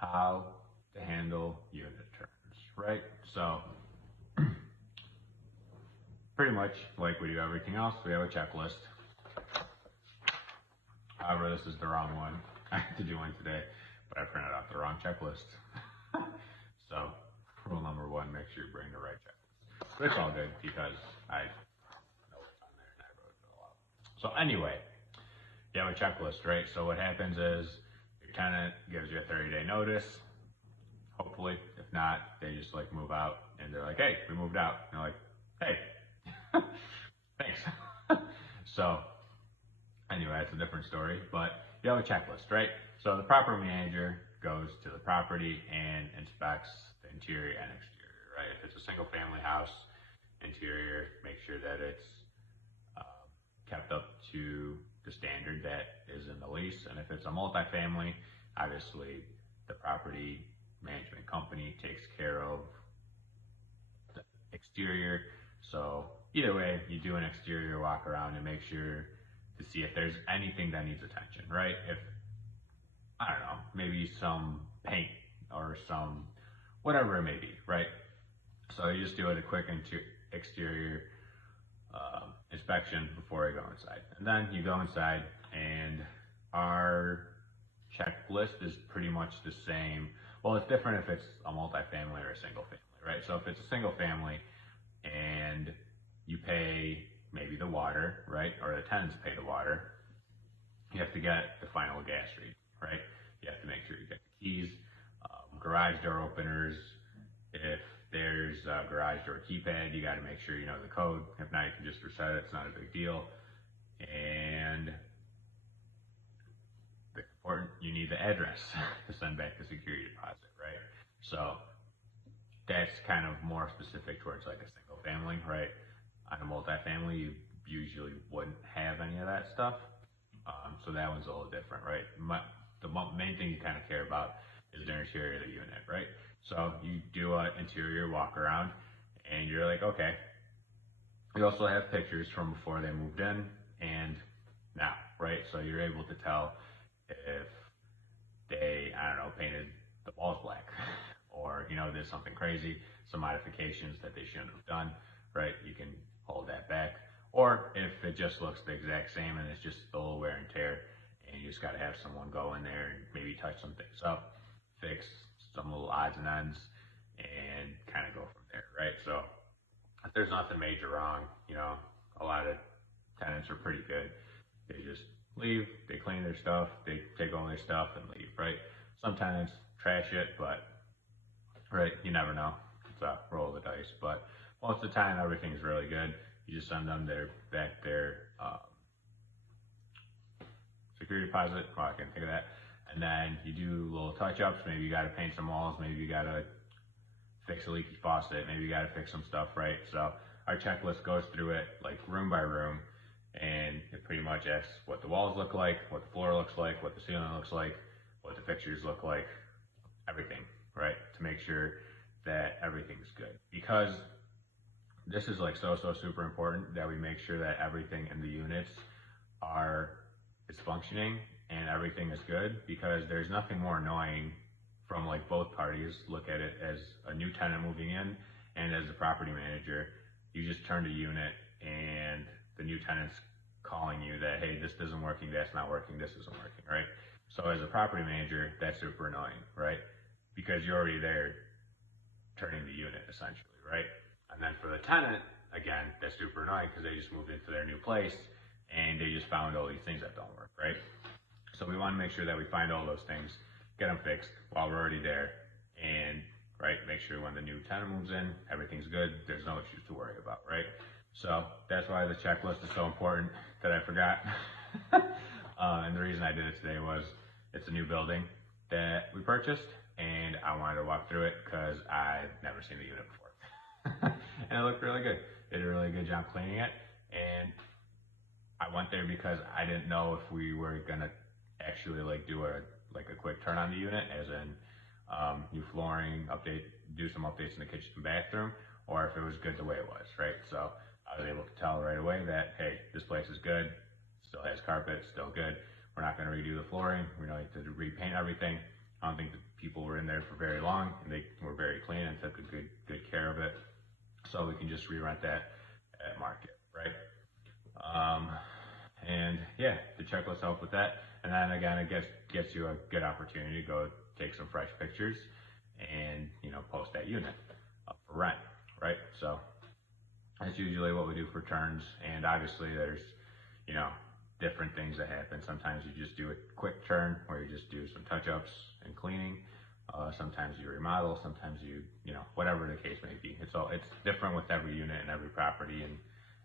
how to handle unit turns, right? So pretty much like we do everything else, we have a checklist. However, this is the wrong one. I had to do one today, but I printed out the wrong checklist. So rule number one, make sure you bring the right checklist. But it's all good because I know what's on there and I wrote it all out. So anyway, you have a checklist, right? So what happens is your tenant gives you a 30-day notice. Hopefully, if not, they just like move out and they're like, hey, we moved out. And you're like, hey, thanks. So anyway, that's a different story, but you have a checklist, right? So the property manager goes to the property and inspects the interior and exterior, right? If it's a single family house, interior, make sure that it's kept up to the standard that is in the lease. And if it's a multifamily, obviously the property management company takes care of the exterior. So either way, you do an exterior walk around and make sure to see if there's anything that needs attention, right? If, I don't know, maybe some paint or some, whatever it may be, right? So you just do a quick exterior inspection before you go inside. And then you go inside and our checklist is pretty much the same. Well, it's different if it's a multifamily or a single family, right? So if it's a single family and you pay maybe the water, right? Or the tenants pay the water, you have to get the final gas read, right? You have to make sure you get the keys, garage door openers. If there's a garage door keypad, you got to make sure you know the code. If not, you can just reset it. It's not a big deal. And the important, you need the address to send back the security deposit, right? So that's kind of more specific towards like a single family, right? On a multifamily, you usually wouldn't have any of that stuff. So that one's a little different, right? The main thing you kind of care about is the interior of the unit, right? So you do an interior walk around and you're like, okay. You also have pictures from before they moved in and now, right? So you're able to tell if they, I don't know, painted the walls black or, you know, did something crazy, some modifications that they shouldn't have done, right? You can hold that back. Or if it just looks the exact same and it's just a little wear and tear and you just got to have someone go in there and maybe touch some things up, fix some little odds and ends and kind of go from there, right? So if there's nothing major wrong, you know, a lot of tenants are pretty good. They just leave, they clean their stuff, they take all their stuff and leave, right? Some tenants trash it, but right, you never know. It's a roll of the dice, but most of the time everything's really good. You just send them their security deposit. Oh, I can't think of that. And then you do little touch-ups. Maybe you got to paint some walls. Maybe you got to fix a leaky faucet. Maybe you got to fix some stuff, right? So our checklist goes through it like room by room, and it pretty much asks what the walls look like, what the floor looks like, what the ceiling looks like, what the fixtures look like, everything, right? To make sure that everything's good. Because this is like so super important that we make sure that everything in the units is functioning and everything is good, because there's nothing more annoying from like both parties. Look at it as a new tenant moving in and as a property manager, you just turned a unit and the new tenant's calling you that, hey, this isn't working, that's not working, this isn't working, right? So as a property manager, that's super annoying, right? Because you're already there turning the unit essentially, right? And then for the tenant, again, that's super annoying because they just moved into their new place and they just found all these things that don't work, right? So we want to make sure that we find all those things, get them fixed while we're already there, and right, make sure when the new tenant moves in, everything's good, there's no issues to worry about, right? So that's why the checklist is so important that I forgot. And the reason I did it today was it's a new building that we purchased and I wanted to walk through it because I've never seen the unit before. And it looked really good. They did a really good job cleaning it, and I went there because I didn't know if we were gonna actually like do a quick turn on the unit, as in new flooring, do some updates in the kitchen and bathroom, or if it was good the way it was, right? So I was able to tell right away that, hey, this place is good, still has carpet, still good. We're not gonna redo the flooring, we don't need to repaint everything. I don't think the people were in there for very long, and they were very clean and took a good care of it. So we can just re-rent that at market, right? And yeah, the checklist helps with that. And then again, it gets you a good opportunity to go take some fresh pictures and, you know, post that unit up for rent, right? So that's usually what we do for turns. And obviously there's, you know, different things that happen. Sometimes you just do a quick turn where you just do some touch-ups and cleaning. Sometimes you remodel, sometimes you know, whatever the case may be. It's different with every unit and every property and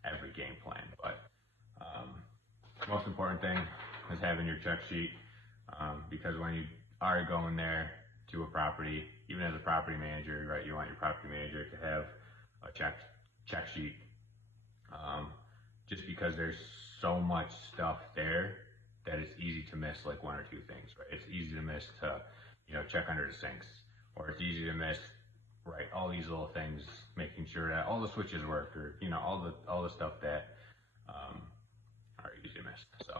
every game plan. But most important thing is having your check sheet, because when you are going there to a property, even as a property manager, right, you want your property manager to have a check sheet, just because there's so much stuff there that it's easy to miss like one or two things, right? It's easy to miss to, you know, check under the sinks, or it's easy to miss, right, all these little things, making sure that all the switches work, or, you know, all the stuff that are easy to miss. So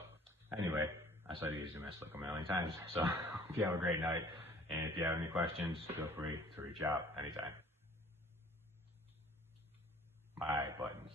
anyway, I said easy to miss like a million times. So hope you have a great night, and if you have any questions, feel free to reach out anytime. My buttons.